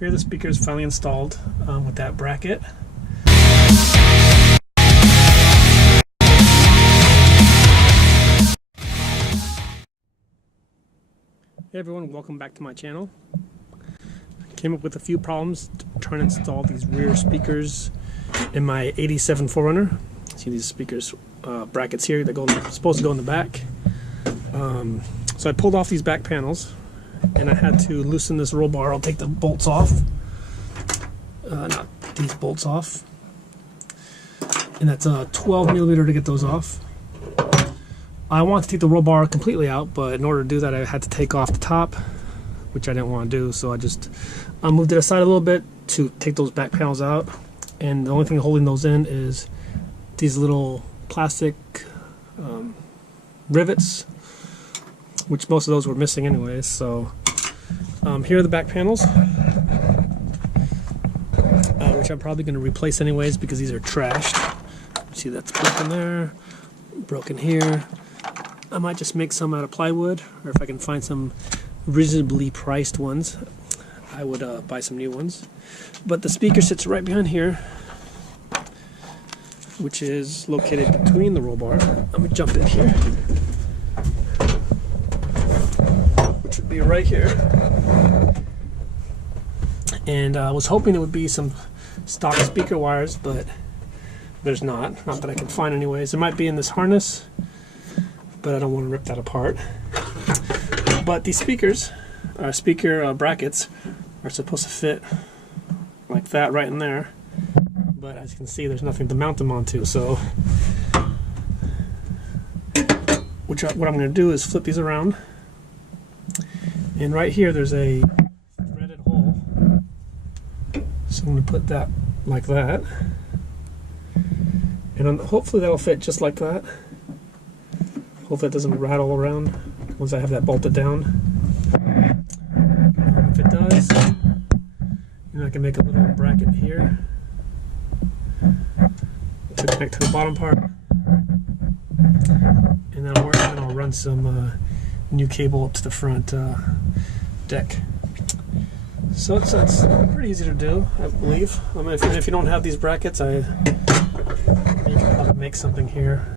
Here are the speakers finally installed with that bracket. Hey everyone, welcome back to my channel. Came up with a few problems trying to install these rear speakers in my 87 4Runner. See these speakers brackets here that supposed to go in the back. So I pulled off these back panels and I had to loosen this roll bar. I'll take the bolts off, not these bolts off, and that's a 12mm to get those off. I want to take the roll bar completely out, but in order to do that I had to take off the top, which I didn't want to do, so I just moved it aside a little bit to take those back panels out. And the only thing holding those in is these little plastic rivets, which most of those were missing anyways. So here are the back panels, which I'm probably going to replace anyways because these are trashed. See, that's broken there, broken here. I might just make some out of plywood, or if I can find some reasonably priced ones, I would buy some new ones. But the speaker sits right behind here, which is located between the roll bar. I'm going to jump in here, which would be right here. And I was hoping it would be some stock speaker wires, but there's not that I can find anyways. There might be in this harness, but I don't want to rip that apart. But these speakers, speaker brackets, are supposed to fit like that right in there. But as you can see, there's nothing to mount them onto. So what I'm going to do is flip these around. And right here there's a threaded hole. So I'm going to put that like that. And hopefully that'll fit just like that. Hopefully it doesn't rattle around once I have that bolted down. If it does, I can make a little bracket here to connect to the bottom part, and then I'll run some new cable up to the front deck. So it's pretty easy to do, I believe. I mean, if you don't have these brackets, you can probably make something here.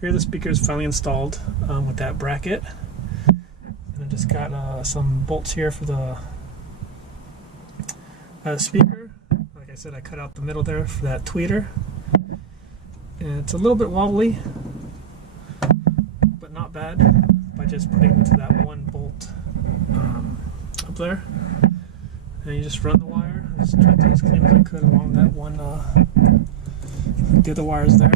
Here are the speakers finally installed with that bracket. And I just got some bolts here for the speaker. Like I said, I cut out the middle there for that tweeter. And it's a little bit wobbly, but not bad, by just putting it into that one bolt up there. And you just run the wire. I just tried to as clean as I could along that one, the other wires there.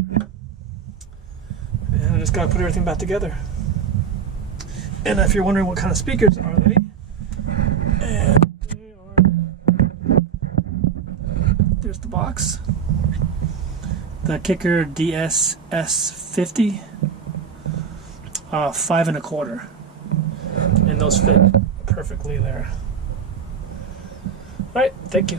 And I just got to put everything back together. And if you're wondering what kind of speakers are they, and they are, there's the box, the Kicker DS-S50, 5 1/4, and those fit perfectly there. All right, thank you.